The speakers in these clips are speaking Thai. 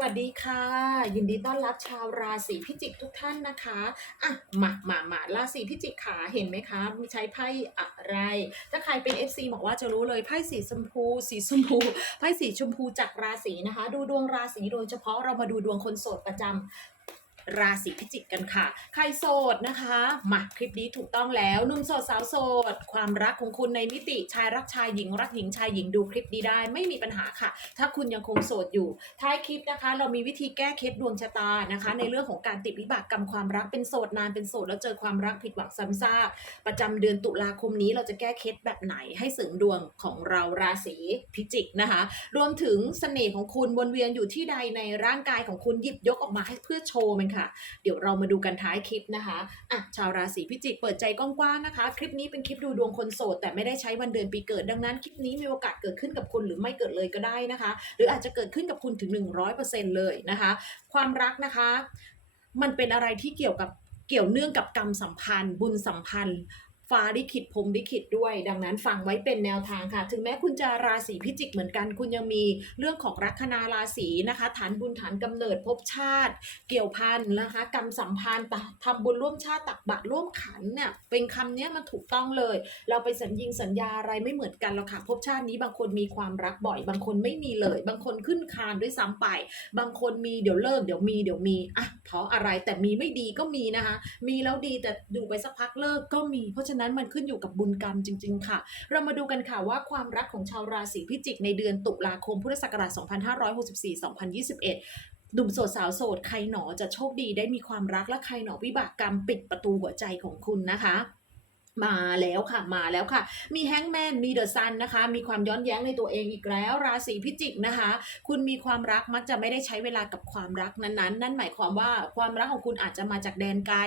วัสดีค่ะ ยินดีต้อนรับชาวราศีพิจิกทุกท่านนะคะอะมามามาราศีพิจิกขาเห็นไหมคะมีใช้ไพ่อะไร ถ้าใครเป็น FC บอกว่าจะรู้เลยไพ่สีชมพู สีชมพูไพ่สีชมพูจากราศีนะคะ ดูดวงราศีโดยเฉพาะเรามาดูดวงคนโสดประจำ ราศีพิจิกกันค่ะ ใครโสดนะคะมาคลิปนี้ถูกต้องแล้วหนุ่มโสดสาวโสด ความรักของคุณในมิติชายรักชายหญิงรักหญิงชายหญิงดูคลิปนี้ได้ไม่มีปัญหาค่ะ ถ้าคุณยังคงโสดอยู่ ท้ายคลิปนะคะ เรามีวิธีแก้เคล็ดดวงชะตานะคะ ในเรื่องของการติดวิบากกรรมความรักเป็นโสดนานเป็นโสดแล้วเจอความรักผิดหวังซ้ำซากประจำเดือนตุลาคมนี้เราจะแก้เคล็ดแบบไหนให้เสริมดวงของเราราศีพิจิกนะคะ รวมถึงเสน่ห์ของคุณวนเวียนอยู่ที่ใดในร่างกายของคุณหยิบยกออกมาให้เพื่อโชว์มันค่ะ เดี๋ยวเรามาดูกันท้ายคลิปนะคะอะชาวราศีพิจิกเปิดใจกว้างๆนะคะ คลิปนี้เป็นคลิปดูดวงคนโสดแต่ไม่ได้ใช้วันเดือนปีเกิด ดังนั้นคลิปนี้มีโอกาสเกิดขึ้นกับคุณหรือไม่เกิดเลยก็ได้นะคะ หรืออาจจะเกิดขึ้นกับคุณถึง 100%เลยนะคะ ความรักนะคะ มันเป็นอะไรที่เกี่ยวกับเกี่ยวเนื่องกับกรรมสัมพันธ์ บุญสัมพันธ์ ฟ้าลิขิตพรมลิขิตด้วย ดังนั้นฟังไว้เป็นแนวทางค่ะ ถึงแม้คุณจะราศีพิจิกเหมือนกัน คุณยังมีเรื่องของลัคนาราศีนะคะ ฐานบุญฐานกำเนิดภพชาติ เกี่ยวพันนะคะ กรรมสัมพันธ์ตะทำบุญร่วมชาติตักบาตรร่วมขันเนี่ยเป็นคำเนี้ยมันถูกต้องเลย เราไปสัญญิงสัญญาอะไรไม่เหมือนกันหรอกค่ะภพชาตินี้บางคนมีความรักบ่อย บางคนไม่มีเลย บางคนขึ้นคานด้วยซ้ำไป บางคนมีเดี๋ยวเลิกเดี๋ยวมีเดี๋ยวมีอะเพราะอะไรแต่มีไม่ดีก็มีนะคะ มีแล้วดีแต่อยู่ไปสักพักเลิกก็มีเพราะฉะนั้นมันขึ้นอยู่กับบุญกรรมจริง ๆ ค่ะ เรามาดูกันค่ะว่าความรักของชาวราศีพิจิกในเดือนตุลาคมพุทธศักราช 2564-2021หนุ่มโสดสาวโสดใครหนอจะโชคดีได้มีความรักและใครหนอวิบากกรรมปิดประตูหัวใจของคุณนะคะ มาแล้วค่ะมาแล้วค่ะ มีแฮงแมนมีเดอะซันนะคะ มีความย้อนแย้งในตัวเองอีกแล้ว ราศีพิจิกนะคะ คุณมีความรักมักจะไม่ได้ใช้เวลากับความรักนั้นๆ นั่นหมายความว่าความรักของคุณอาจจะมาจากแดนไกล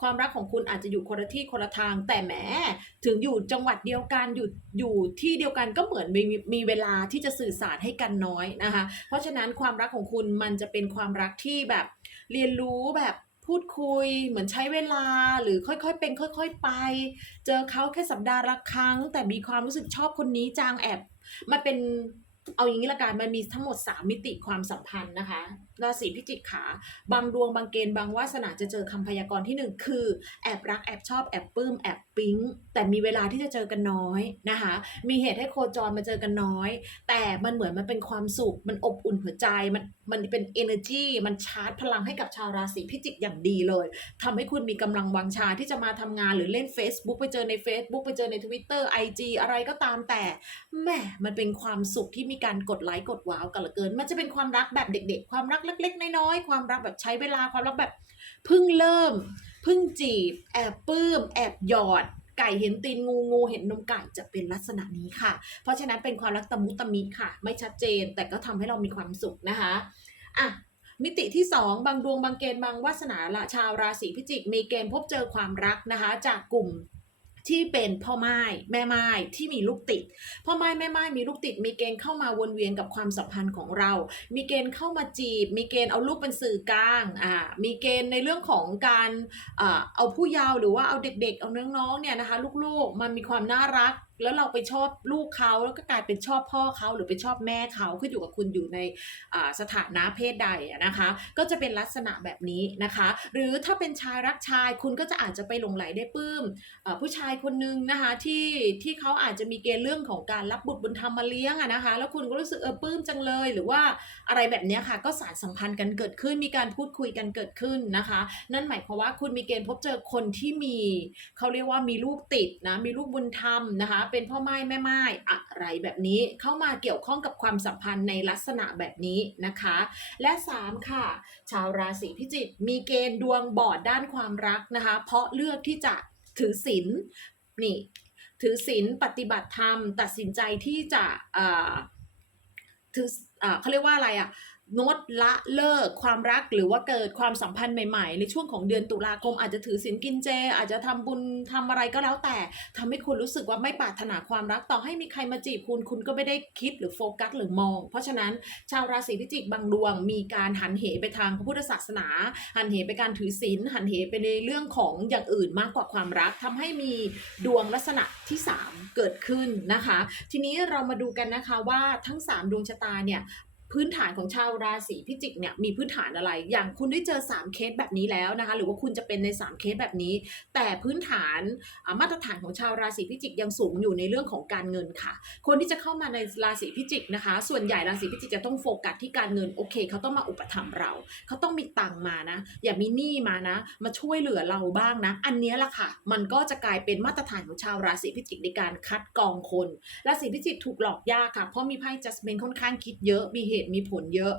ความรักของคุณอาจจะอยู่คนละที่คนละทาง แต่แหมถึงอยู่จังหวัดเดียวกันอยู่อยู่ที่เดียวกันก็เหมือนมีมีเวลาที่จะสื่อสารให้กันน้อยนะคะ เพราะฉะนั้นความรักของคุณมันจะเป็นความรักที่แบบเรียนรู้แบบ พูดคุยเหมือนใช้เวลาหรือค่อยๆเป็น ค่อย ๆไป เจอเขาแค่สัปดาห์ละครั้ง แต่มีความรู้สึกชอบคนนี้จางแอบมันเป็นเอาอย่างนี้ละกันมันมีทั้งหมด 3 มิติความสัมพันธ์นะคะ ราศีพิจิกขาบางดวงบางเกณฑ์บางวาสนาจะเจอคำพยากรณ์ที่ 1 คือ แอบรักแอบชอบแอบปลื้มแอบปิ๊ง แต่มีเวลาที่จะเจอกันน้อยนะคะ มีเหตุให้โคจรมาเจอกันน้อย แต่มันเหมือนมันเป็นความสุข มันอบอุ่นหัวใจ มันมันเป็น energy มันชาร์จพลังให้กับชาวราศีพิจิกอย่างดีเลยทำให้คุณมีกำลังวังชาที่จะมาทำงานหรือเล่น Facebook ไปเจอใน Facebook ไปเจอใน Twitter IG อะไรก็ตามแต่แหม่มันเป็นความสุขที่มีการกดไลค์กดว้าวกันเหลือเกิน มันจะเป็นความรักแบบเด็ก ๆ ความรักเล็ก ๆ น้อยๆความรักแบบใช้เวลาความรักแบบเพิ่งเริ่มเพิ่งจีบ แอบปลื้ม แอบหยอดไก่เห็นตีนงูงูเห็นนมไก่จะเป็นลักษณะนี้ค่ะ เพราะฉะนั้นเป็นความรักตะมุตะมิค่ะ ไม่ชัดเจนแต่ก็ทำให้เรามีความสุขนะคะอะมิติที่ 2 บางดวงบางเกณฑ์บางวาสนาละชาวราศีพิจิก มีเกณฑ์พบเจอความรักนะคะ จากกลุ่ม ที่เป็นพ่อไม้แม่ไม้ที่มีลูกติด พ่อไม้แม่ไม้มีลูกติด มีเกณฑ์เข้ามาวนเวียนกับความสัมพันธ์ของเรา มีเกณฑ์เข้ามาจีบ มีเกณฑ์เอาลูกเป็นสื่อกลางอ่ามีเกณฑ์ในเรื่องของการอ่าเอาผู้ยาวหรือว่าเอาเด็กๆ เอาน้องๆเนี่ยนะคะลูกๆมันมีความน่ารัก แล้วเราไปชอบลูกเขาแล้วก็กลายเป็นชอบพ่อเขาหรือไปชอบแม่เขาขึ้นอยู่กับคุณอยู่ในอ่าสถานะเพศใดนะคะ ก็จะเป็นลักษณะแบบนี้นะคะ หรือถ้าเป็นชายรักชายคุณก็จะอาจจะไปหลงไหลได้ปื้มอ่อผู้ชายคนนึงนะคะที่ที่เขาอาจจะมีเกณฑ์เรื่องของการรับบุตรบุญธรรมมาเลี้ยงอะนะคะ แล้วคุณก็รู้สึกเออปื้มจังเลย หรือว่าอะไรแบบนี้ค่ะ ก็สารสัมพันธ์กันเกิดขึ้นมีการพูดคุยกันเกิดขึ้นนะคะ นั่นหมายความว่าคุณมีเกณฑ์พบเจอคนที่มีเขาเรียกว่ามีลูกติดนะมีลูกบุญธรรมนะคะเป็นพ่อไม้แม่ไม้อะไรแบบนี้เข้ามาเกี่ยวข้องกับความสัมพันธ์ในลักษณะแบบนี้นะคะ และ 3 ค่ะ ชาวราศีพิจิกมีเกณฑ์ดวงบอดด้านความรักนะคะ เพราะเลือกที่จะถือศีลนี่ถือศีลปฏิบัติธรรม ตัดสินใจที่จะอ่าถืออเขาเรียกว่าอะไรอะ งดละเลิกความรักหรือว่าเกิดความสัมพันธ์ใหม่ๆ ในช่วงของเดือนตุลาคม อาจจะถือศีลกินเจ อาจจะทำบุญทำอะไรก็แล้วแต่ทำให้คุณรู้สึกว่าไม่ปรารถนาความรักต่อให้มีใครมาจีบคุณคุณก็ไม่ได้คิดหรือโฟกัสหรือมอง เพราะฉะนั้นชาวราศีพิจิกบางดวง มีการหันเหไปทางพระพุทธศาสนา หันเหไปการถือศีลหันเหไปในเรื่องของอย่างอื่นมากกว่าความรักทำให้มีดวงลักษณะที่ 3 เกิดขึ้นนะคะ ทีนี้เรามาดูกันนะคะว่าทั้ง 3 ดวงชะตาเนี่ย พื้นฐานของชาวราศีพิจิกเนี่ยมีพื้นฐานอะไร อย่างคุณได้เจอ 3 เคสแบบนี้แล้วนะคะ หรือว่าคุณจะเป็นใน 3 เคสแบบนี้ แต่พื้นฐานมาตรฐานของชาวราศีพิจิกยังสูงอยู่ในเรื่องของการเงินค่ะ คนที่จะเข้ามาในราศีพิจิกนะคะ ส่วนใหญ่ราศีพิจิกจะต้องโฟกัสที่การเงินโอเคเขาต้องมาอุปถัมภ์เราเขาต้องมีตังมานะ อย่ามีหนี้มานะ มาช่วยเหลือเราบ้างนะ อันนี้แหละค่ะ มันก็จะกลายเป็นมาตรฐานของชาวราศีพิจิกในการคัดกรองคน ราศีพิจิกถูกหลอกยากค่ะเพราะมีไพ่จัสเมนค่อนข้างคิดเยอะมีเหตุมีผลเยอะ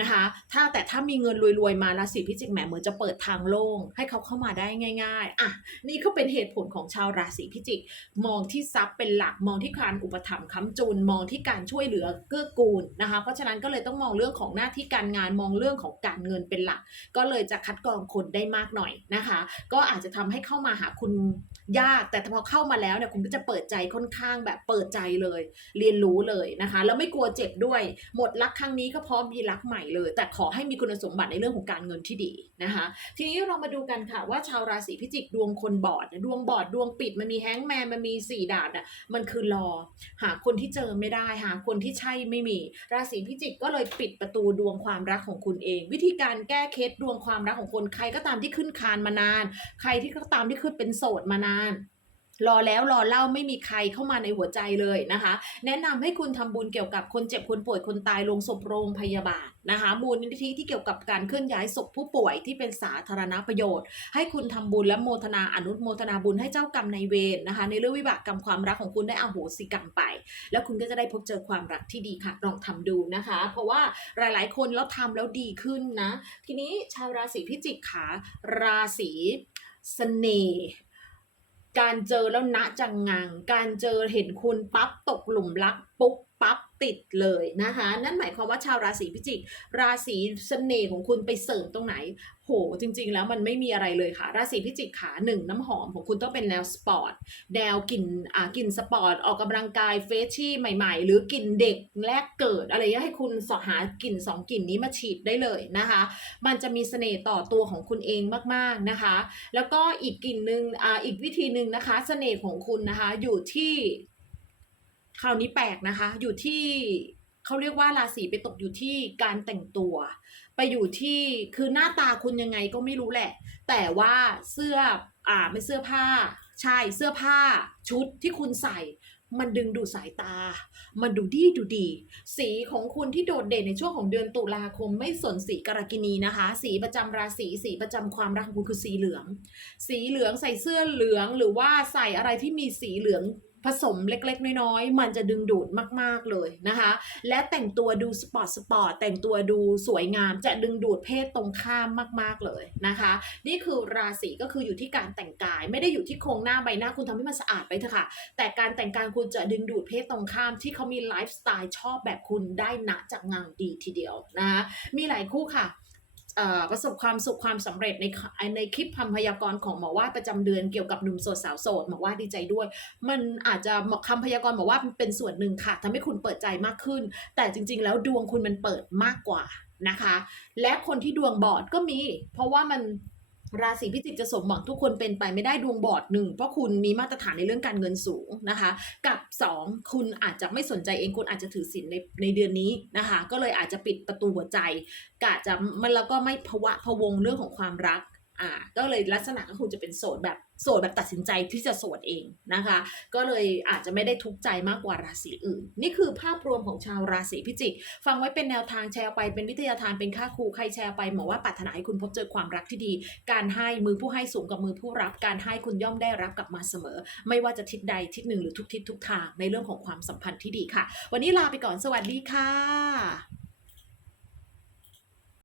นะคะ ถ้าแต่ถ้ามีเงินรวยๆมาราศีพิจิกแหมเหมือนจะเปิดทางโล่งให้เขาเข้ามาได้ง่าย ๆอะนี่ก็เป็นเหตุผลของชาวราศีพิจิก มองที่ทรัพย์เป็นหลักมองที่การอุปถัมภ์ค้ำจุนมองที่การช่วยเหลือเกื้อกูลนะคะ เพราะฉะนั้นก็เลยต้องมองเรื่องของหน้าที่การงานมองเรื่องของการเงินเป็นหลัก ก็เลยจะคัดกรองคนได้มากหน่อยนะคะ ก็อาจจะทำให้เข้ามาหาคุณยากแต่พอเข้ามาแล้วเนี่ยคุณก็จะเปิดใจค่อนข้างแบบเปิดใจเลย เรียนรู้เลยนะคะ แล้วไม่กลัวเจ็บด้วย หมดรักรั้งนี้ก็พร้อมมีรักใหม่เลย แต่ขอให้มีคุณสมบัติในเรื่องของการเงินที่ดีนะคะ ทีนี้เรามาดูกันค่ะว่าชาวราศีพิจิกดวงคนบอดดวงบอดดวงปิดมันมีแฮงแมนมันมีสี่ดาบอะมันคือรอ หาคนที่เจอไม่ได้หาคนที่ใช่ไม่มี ราศีพิจิกก็เลยปิดประตูดวงความรักของคุณเอง วิธีการแก้เคล็ดดวงความรักของคนใครก็ตามที่ขึ้นคานมานาน ใครที่ก็ตามที่ขึ้นเป็นโสดมานาน รอแล้วรอเล่าไม่มีใครเข้ามาในหัวใจเลยนะคะ แนะนำให้คุณทำบุญเกี่ยวกับคนเจ็บคนป่วยคนตายลงศพโรงพยาบาลนะคะ มูลนิธิที่เกี่ยวกับการเคลื่อนย้ายศพผู้ป่วยที่เป็นสาธารณประโยชน์ ให้คุณทำบุญและโมทนาอนุโมทนาบุญให้เจ้ากรรมในเวรนะคะ ในเรื่องวิบากกรรมความรักของคุณได้อโหสิกรรมไป แล้วคุณก็จะได้พบเจอความรักที่ดีค่ะลองทำดูนะคะ เพราะว่าหลาย ๆ คนแล้วทำแล้วดีขึ้นนะ ทีนี้ชาวราศีพิจิกค่ะราศีเสน่ห์ การเจอแล้วนะจังงัง การเจอเห็นคุณปั๊บตกหลุมรักปุ๊บ ติดเลยนะคะ นั่นหมายความว่าชาวราศีพิจิก ราศีเสน่ห์ของคุณไปเสริมตรงไหน โหจริง ๆ แล้วมันไม่มีอะไรเลยค่ะ ราศีพิจิกขาหนึ่งน้ำหอมของคุณต้องเป็นแนวสปอร์ตแนวกลิ่นอ่ากลิ่นสปอร์ตออกกำลังกายเฟชชี่ใหม่ ๆ หรือกลิ่นเด็กแรกเกิดอะไรย่างเงี้ยให้คุณสอหากลิ่นสองกลิ่นนี้มาฉีดได้เลยนะคะ มันจะมีเสน่ห์ต่อตัวของคุณเองมากๆนะคะ แล้วก็อีกกลิ่นหนึ่งอ่าอีกวิธีหนึ่งนะคะ เสน่ห์ของคุณนะคะอยู่ที่ คราวนี้แปลกนะคะ อยู่ที่เขาเรียกว่าราศีไปตกอยู่ที่การแต่งตัว ไปอยู่ที่คือหน้าตาคุณยังไงก็ไม่รู้แหละ แต่ว่าเสื้ออ่าไม่เสื้อผ้า ใช่เสื้อผ้าชุดที่คุณใส่ มันดึงดูดสายตา มันดูดีดูดี สีของคุณที่โดดเด่นในช่วงของเดือนตุลาคมไม่สนสีกรกินีนะคะ สีประจำราศีสีประจำความรักของคุณคือสีเหลือง สีเหลืองใส่เสื้อเหลืองหรือว่าใส่อะไรที่มีสีเหลือง ผสมเล็กๆ น้อยๆ มันจะดึงดูดมากๆเลยนะคะ และแต่งตัวดูสปอร์ตสปอร์ตแต่งตัวดูสวยงามจะดึงดูดเพศตรงข้ามมากๆเลยนะคะ นี่คือราศีก็คืออยู่ที่การแต่งกาย ไม่ได้อยู่ที่โครงหน้าใบหน้าคุณทำให้มันสะอาดไปเถอะค่ะ แต่การแต่งกายคุณจะดึงดูดเพศตรงข้ามที่เขามีไลฟ์สไตล์ชอบแบบคุณได้นะจากงานดีทีเดียวนะคะมีหลายคู่ค่ะ ประสบความสุขความสำเร็จในในคลิปคำพยากรณ์ของหมอว่าประจำเดือนเกี่ยวกับหนุ่มโสดสาวโสดหมอว่าดีใจด้วย มันอาจจะคำพยากรณ์บอกว่าเป็นส่วนหนึ่งค่ะทำให้คุณเปิดใจมากขึ้น แต่จริง ๆ แล้วดวงคุณมันเปิดมากกว่านะคะ และคนที่ดวงบอดก็มี เพราะว่ามัน ราศีพิจิกจะสมหวังทุกคนเป็นไปไม่ได้ดวงบอดหนึ่งเพราะคุณมีมาตรฐานในเรื่องการเงินสูงนะคะ กับ 2 คุณอาจจะไม่สนใจเองคุณอาจจะถือสินในในเดือนนี้นะคะ ก็เลยอาจจะปิดประตูหัวใจกะจะมันแล้วก็ไม่ภาวะพะวงเรื่องของความรัก อ่าก็เลยลักษณะก็คงจะเป็นโสดแบบโสดแบบตัดสินใจที่จะโสดเองนะคะ ก็เลยอาจจะไม่ได้ทุกข์ใจมากกว่าราศีอื่น นี่คือภาพรวมของชาวราศีพิจิก ฟังไว้เป็นแนวทางแชร์ไปเป็นวิทยาทานเป็นค่าครูใครแชร์ไปหมอว่าปรารถนาให้คุณพบเจอความรักที่ดี การให้มือผู้ให้สูงกับมือผู้รับ การให้คุณย่อมได้รับกลับมาเสมอ ไม่ว่าจะทิศใดทิศหนึ่งหรือทุกทิศทุกทางในเรื่องของความสัมพันธ์ที่ดีค่ะ วันนี้ลาไปก่อนสวัสดีค่ะ